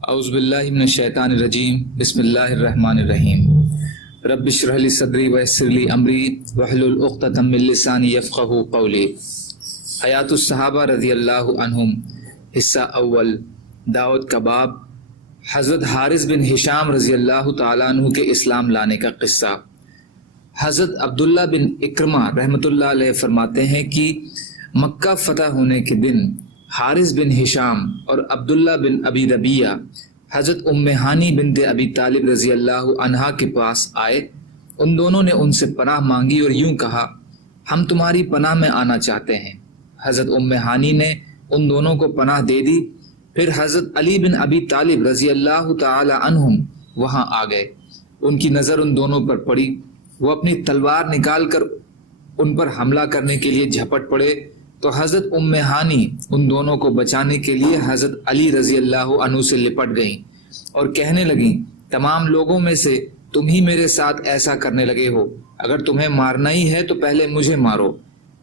اعوذ باللہ من الشیطان الرجیم بسم اللہ الرحمن الرحیم رب اشرح لی صدری ویسر لی امری واحلل عقدۃ من لسانی یفقہوا قولی۔ حیات الصحابہ رضی اللہ عنہم، حصہ اول، دعوت کا باب۔ حضرت حارث بن ہشام رضی اللہ تعالیٰ عنہ کے اسلام لانے کا قصہ۔ حضرت عبداللہ بن اکرمہ رحمۃ اللہ علیہ فرماتے ہیں کہ مکہ فتح ہونے کے دن حارث بن ہشام اور عبداللہ بن ابی ربیہ حضرت ام ہانی بنت ابی طالب رضی اللہ عنہا کے پاس آئے۔ ان دونوں نے ان سے پناہ مانگی اور یوں کہا، ہم تمہاری پناہ میں آنا چاہتے ہیں۔ حضرت ام ہانی نے ان دونوں کو پناہ دے دی۔ پھر حضرت علی بن ابی طالب رضی اللہ تعالی عنہم وہاں آ گئے۔ ان کی نظر ان دونوں پر پڑی، وہ اپنی تلوار نکال کر ان پر حملہ کرنے کے لیے جھپٹ پڑے تو حضرت ام ہانی ان دونوں کو بچانے کے لیے حضرت علی رضی اللہ عنہ سے لپٹ گئیں اور کہنے لگیں، تمام لوگوں میں سے تم ہی میرے ساتھ ایسا کرنے لگے ہو، اگر تمہیں مارنا ہی ہے تو پہلے مجھے مارو۔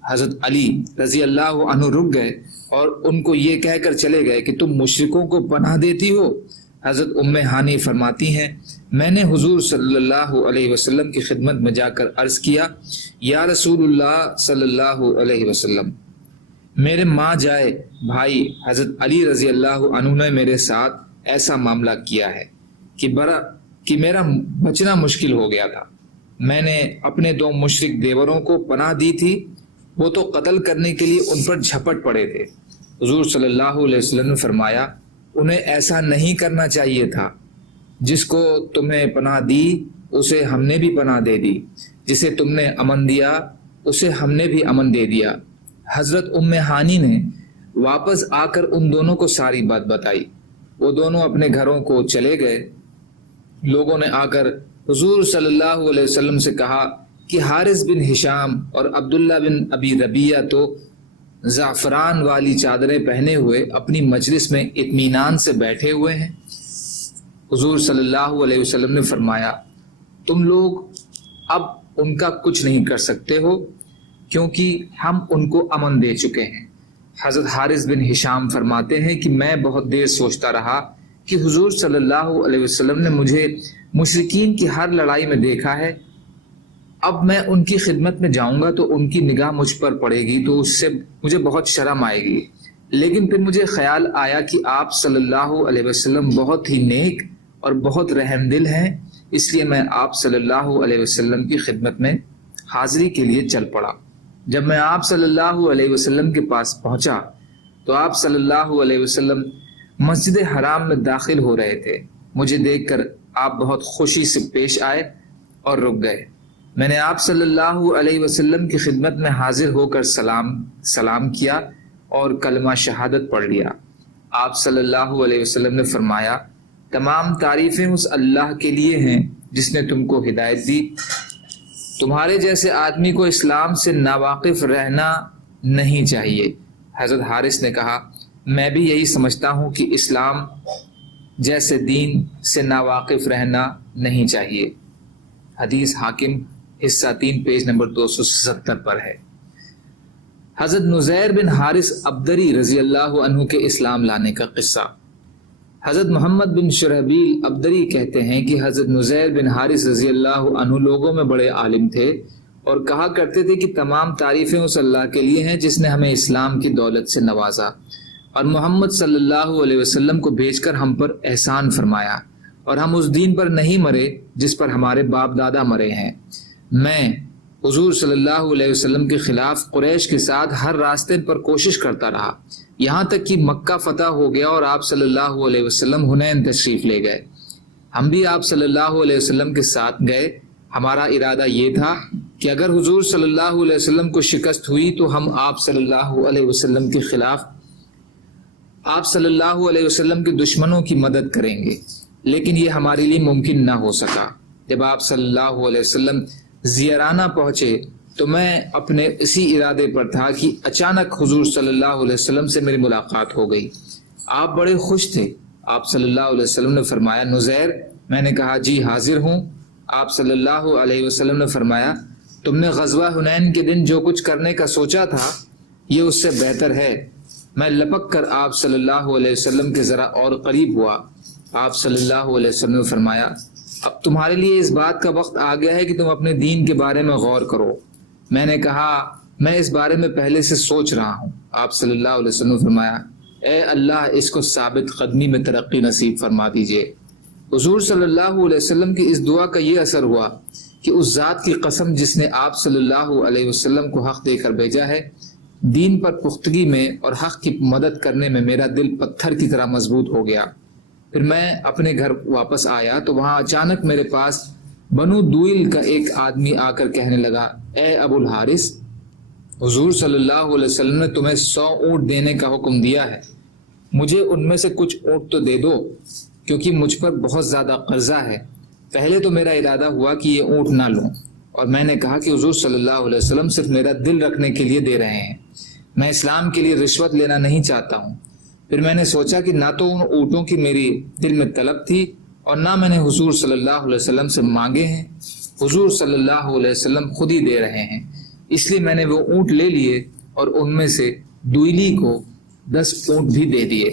حضرت علی رضی اللہ عنہ رک گئے اور ان کو یہ کہہ کر چلے گئے کہ تم مشرکوں کو پناہ دیتی ہو۔ حضرت ام ہانی فرماتی ہیں، میں نے حضور صلی اللہ علیہ وسلم کی خدمت میں جا کر عرض کیا، یا رسول اللہ صلی اللہ علیہ وسلم، میرے ماں جائے بھائی حضرت علی رضی اللہ عنہ نے میرے ساتھ ایسا معاملہ کیا ہے کہ میرا بچنا مشکل ہو گیا تھا۔ میں نے اپنے دو مشرک دیوروں کو پناہ دی تھی، وہ تو قتل کرنے کے لیے ان پر جھپٹ پڑے تھے۔ حضور صلی اللہ علیہ وسلم نے فرمایا، انہیں ایسا نہیں کرنا چاہیے تھا۔ جس کو تمہیں پناہ دی اسے ہم نے بھی پناہ دے دی، جسے تم نے امن دیا اسے ہم نے بھی امن دے دیا۔ حضرت ام ہانی نے واپس آ کر ان دونوں کو ساری بات بتائی۔ وہ دونوں اپنے گھروں کو چلے گئے۔ لوگوں نے آ کر حضور صلی اللہ علیہ وسلم سے کہا کہ حارث بن ہشام اور عبداللہ بن ابی ربیہ تو زعفران والی چادریں پہنے ہوئے اپنی مجلس میں اطمینان سے بیٹھے ہوئے ہیں۔ حضور صلی اللہ علیہ وسلم نے فرمایا، تم لوگ اب ان کا کچھ نہیں کر سکتے ہو کیونکہ ہم ان کو امن دے چکے ہیں۔ حضرت حارث بن ہشام فرماتے ہیں کہ میں بہت دیر سوچتا رہا کہ حضور صلی اللہ علیہ وسلم نے مجھے مشرکین کی ہر لڑائی میں دیکھا ہے، اب میں ان کی خدمت میں جاؤں گا تو ان کی نگاہ مجھ پر پڑے گی تو اس سے مجھے بہت شرم آئے گی۔ لیکن پھر مجھے خیال آیا کہ آپ صلی اللہ علیہ وسلم بہت ہی نیک اور بہت رحم دل ہیں، اس لیے میں آپ صلی اللہ علیہ وسلم کی خدمت میں حاضری کے لیے چل پڑا۔ جب میں آپ صلی اللہ علیہ وسلم کے پاس پہنچا تو آپ صلی اللہ علیہ وسلم مسجد حرام میں داخل ہو رہے تھے۔ مجھے دیکھ کر آپ بہت خوشی سے پیش آئے اور رک گئے۔ میں نے آپ صلی اللہ علیہ وسلم کی خدمت میں حاضر ہو کر سلام کیا اور کلمہ شہادت پڑھ لیا۔ آپ صلی اللہ علیہ وسلم نے فرمایا، تمام تعریفیں اس اللہ کے لیے ہیں جس نے تم کو ہدایت دی۔ تمہارے جیسے آدمی کو اسلام سے ناواقف رہنا نہیں چاہیے۔ حضرت حارث نے کہا، میں بھی یہی سمجھتا ہوں کہ اسلام جیسے دین سے ناواقف رہنا نہیں چاہیے۔ حدیث حاکم حصہ 3 پیج نمبر 270 پر ہے۔ حضرت نزیر بن حارث ابدری رضی اللہ عنہ کے اسلام لانے کا قصہ۔ حضرت محمد بن شرحبیل ابدری کہتے ہیں کہ حضرت نزیر بن حارث رضی اللہ عنہ لوگوں میں بڑے عالم تھے اور کہا کرتے تھے کہ تمام تعریفیں اس اللہ کے لیے ہیں جس نے ہمیں اسلام کی دولت سے نوازا اور محمد صلی اللہ علیہ وسلم کو بھیج کر ہم پر احسان فرمایا، اور ہم اس دین پر نہیں مرے جس پر ہمارے باپ دادا مرے ہیں۔ میں حضور صلی اللہ علیہ وسلم کے خلاف قریش کے ساتھ ہر راستے پر کوشش کرتا رہا، یہاں تک کہ مکہ فتح ہو گیا اور آپ صلی اللہ علیہ وسلم حنین تشریف لے گئے۔ ہم بھی آپ صلی اللہ علیہ وسلم کے ساتھ گئے۔ ہمارا ارادہ یہ تھا کہ اگر حضور صلی اللہ علیہ وسلم کو شکست ہوئی تو ہم آپ صلی اللہ علیہ وسلم کے خلاف آپ صلی اللہ علیہ وسلم کے دشمنوں کی مدد کریں گے، لیکن یہ ہمارے لیے ممکن نہ ہو سکا۔ جب آپ صلی اللہ علیہ وسلم زیرانہ پہنچے تو میں اپنے اسی ارادے پر تھا کہ اچانک حضور صلی اللہ علیہ وسلم سے میری ملاقات ہو گئی۔ آپ بڑے خوش تھے۔ آپ صلی اللہ علیہ وسلم نے فرمایا، نزیر؟ میں نے کہا، جی حاضر ہوں۔ آپ صلی اللہ علیہ وسلم نے فرمایا، تم نے غزوہ حنین کے دن جو کچھ کرنے کا سوچا تھا یہ اس سے بہتر ہے۔ میں لپک کر آپ صلی اللہ علیہ وسلم کے ذرا اور قریب ہوا آپ صلی اللہ علیہ وسلم نے فرمایا اب تمہارے لیے اس بات کا وقت آ گیا ہے کہ تم اپنے دین کے بارے میں غور کرو۔ میں نے کہا میں اس بارے میں پہلے سے سوچ رہا ہوں۔ آپ صلی اللہ علیہ وسلم نے فرمایا اے اللہ اس کو ثابت قدمی میں ترقی نصیب فرما دیجئے۔ حضور صلی اللہ علیہ وسلم کی اس دعا کا یہ اثر ہوا کہ اس ذات کی قسم جس نے آپ صلی اللہ علیہ وسلم کو حق دے کر بھیجا ہے، دین پر پختگی میں اور حق کی مدد کرنے میں میرا دل پتھر کی طرح مضبوط ہو گیا۔ پھر میں اپنے گھر واپس آیا تو وہاں اچانک میرے پاس بنو دوئل کا ایک آدمی آ کر کہنے لگا اے ابو الحارث، حضور صلی اللہ علیہ وسلم نے تمہیں 100 اونٹ دینے کا حکم دیا ہے، مجھے ان میں سے کچھ اونٹ تو دے دو کیونکہ مجھ پر بہت زیادہ قرضہ ہے۔ پہلے تو میرا ارادہ ہوا کہ یہ اونٹ نہ لوں، اور میں نے کہا کہ حضور صلی اللہ علیہ وسلم صرف میرا دل رکھنے کے لیے دے رہے ہیں، میں اسلام کے لیے رشوت لینا نہیں چاہتا ہوں۔ پھر میں نے سوچا کہ نہ تو ان اونٹوں کی میری دل میں طلب تھی اور نہ میں نے حضور صلی اللہ علیہ وسلم سے مانگے ہیں، حضور صلی اللہ علیہ وسلم خود ہی دے رہے ہیں، اس لیے میں نے وہ اونٹ لے لیے اور ان میں سے دوئلی کو 10 اونٹ بھی دے دیے۔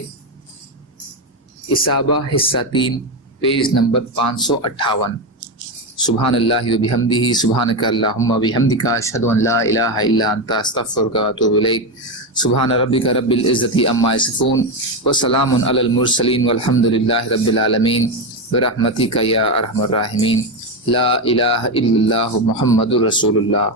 اصابہ حصہ 3 پیج نمبر 558۔ سبحان اللہ و بحمدہ، سبحانک اللہم و بحمدک، اشہد ان لا الہ الا انت، استغفرک و اتوب الیک۔ سبحان ربک رب العزۃ عما یصفون وسلام علی المرسلین والحمد للہ رب العالمین برحمتک یا ارحم الراحمین۔ لا الہ الا اللہ محمد رسول اللہ۔